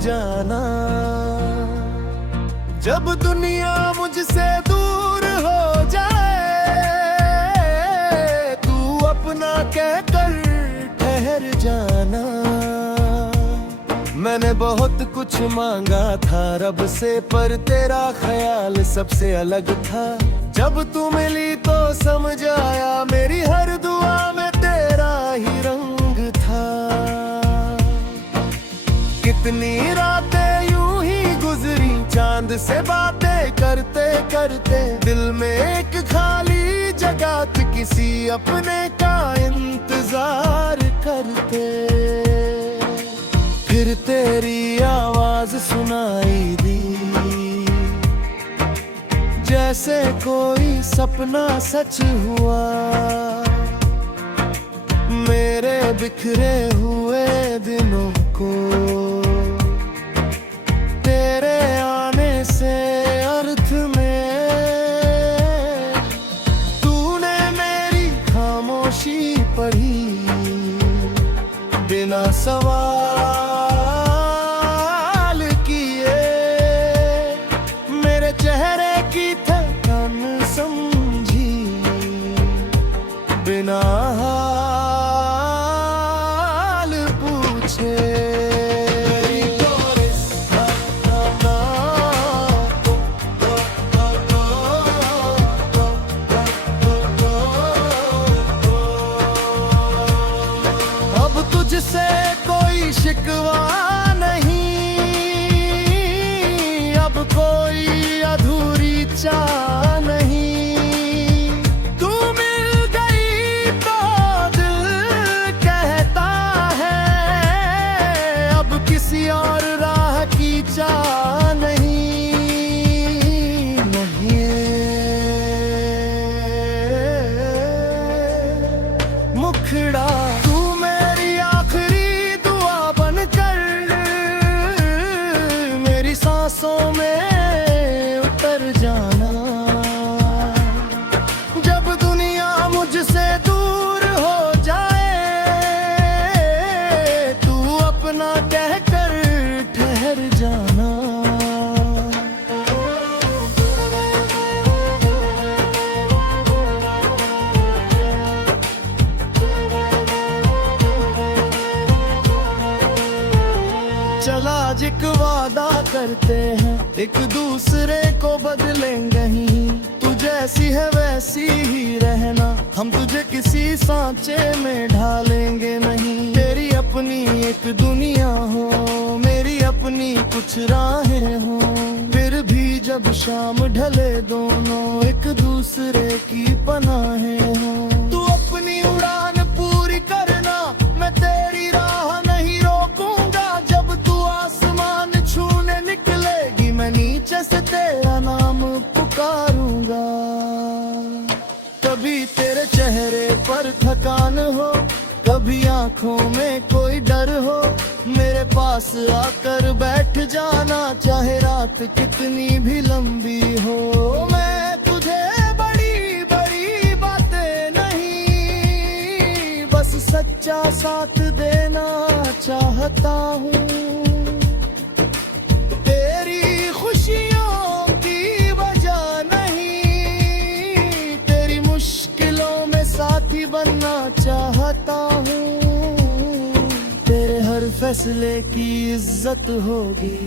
जाना। जब दुनिया मुझसे दूर हो जाए, तू अपना कहकर ठहर जाना। मैंने बहुत कुछ मांगा था रब से, पर तेरा ख्याल सबसे अलग था। जब तू मिली तो समझ आया, मेरी हर दुआ में तेरा ही रंग था। कितनी रातें यूं ही गुजरी, चांद से बातें करते करते। दिल में एक खाली जगह थी, किसी अपने का इंतजार करते। फिर तेरी आवाज सुनाई दी, जैसे कोई सपना सच हुआ। मेरे बिखरे हुए दिनों को तेरे आने से अर्थ में, तूने मेरी खामोशी पढ़ी बिना सवाल किए। मेरे चेहरे की थकान समझी बिना हाल पूछे। अब तुझसे कोई शिकवा नहीं, अब कोई अधूरी चाह नहीं। तू मिल गई तो दिल कहता है, अब किसी और राह की चाह नहीं। नहीं मुखड़ा सांसों में उतर जाना। जब दुनिया मुझसे दूर हो जाए, तू अपना कहकर ठहर जाना। चला आज एक वादा करते हैं, एक दूसरे को बदलेंगे ही। तू जैसी है वैसी ही रहना, हम तुझे किसी सांचे में ढालेंगे नहीं। तेरी अपनी एक दुनिया हो, मेरी अपनी कुछ राहें हो। फिर भी जब शाम ढले दोनों एक दूसरे की पनाहें हो। तू अपनी उड़ान पूरी करना, मैं तेरी राह नहीं रोकूंगा। जब तू आसमान छूने निकलेगी, मैं नीचे से तेरा नाम पुकारूंगा। कभी तेरे चेहरे पर थकान हो, कभी आंखों में कोई डर हो। मेरे पास आकर बैठ जाना, चाहे रात कितनी भी लंबी हो। मैं तुझे बड़ी बड़ी बातें नहीं, बस सच्चा साथ देना चाहता हूँ। तेरी खुशियों की वजह नहीं, तेरी मुश्किलों में साथी बनना चाहता हूँ। तेरे हर फैसले की इज्जत होगी,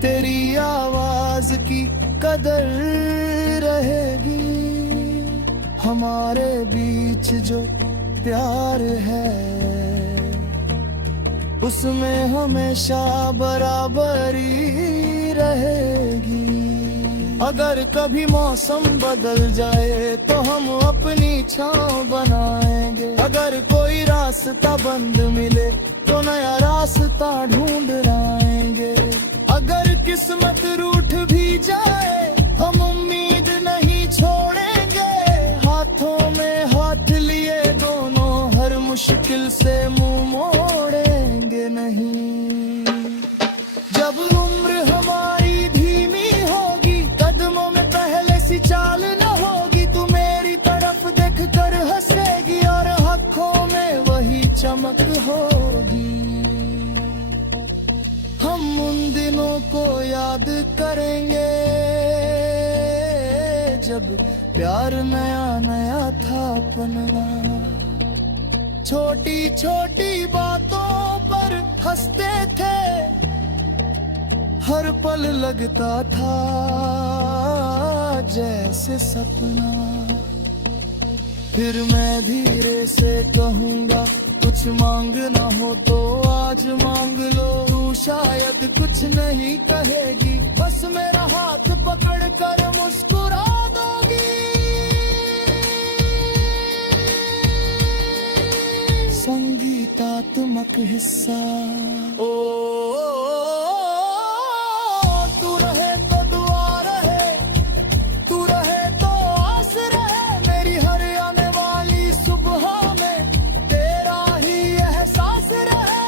तेरी आवाज की कदर रहेगी। हमारे बीच जो प्यार है, उसमें हमेशा बराबरी रहेगी। अगर कभी मौसम बदल जाए तो हम अपनी छांव बनाएंगे। अगर कोई रास्ता बंद मिले तो नया रास्ता ढूंढ लाएंगे। अगर किस्मत रूठ भी जाए हम उम्मीद नहीं छोड़ेंगे। हाथों में हाथ लिए दोनों हर मुश्किल से मुंह मोड़ेंगे नहीं। जब उम्र हमारी धीमी होगी, कदमों में पहले सी चाल न होगी। तू मेरी तरफ देख कर हंसेगी और आँखों में वही चमक होगी। दिनों को याद करेंगे जब प्यार नया नया था पनना। छोटी छोटी बातों पर हंसते थे, हर पल लगता था जैसे सपना। फिर मैं धीरे से कहूँगा कुछ मांगना हो तो आज मांग लो। तू शायद कुछ नहीं कहेगी, बस मेरा हाथ पकड़ कर मुस्कुरा दोगी। संगीतात्मक हिस्सा। ओ तू रहे तो दुआ रहे, तू रहे तो आस रहे। मेरी हर आने वाली सुबह में तेरा ही एहसास रहे।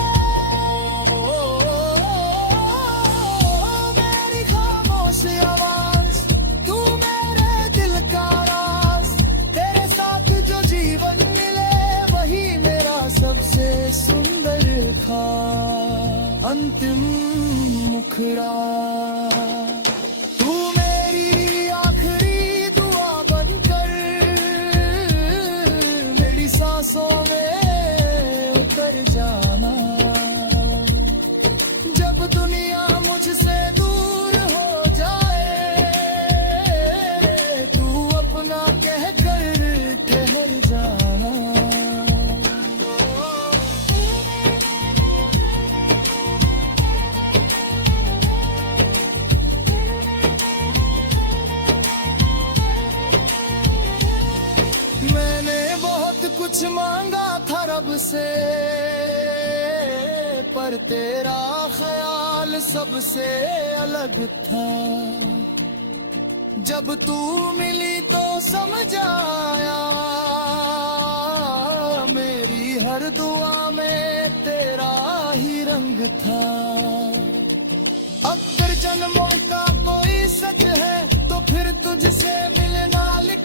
मेरी खामोश आवाज, तू मेरे दिल का राज। तेरे साथ जो जीवन मिले वही मेरा सबसे सुंदर था अंतिम मुखड़ा। तू मेरी आखिरी दुआ बनकर मेरी सांसों में उतर जाना। जब दुनिया मुझसे दूर हो जाए, तू अपना कहकर ठहर जाना। मैंने बहुत कुछ मांगा था रब से, पर तेरा ख्याल सबसे अलग था। जब तू मिली तो समझ आया, मेरी हर दुआ में तेरा ही रंग था। अगर जन्मों का कोई सच है तो फिर तुझसे मिलना लिख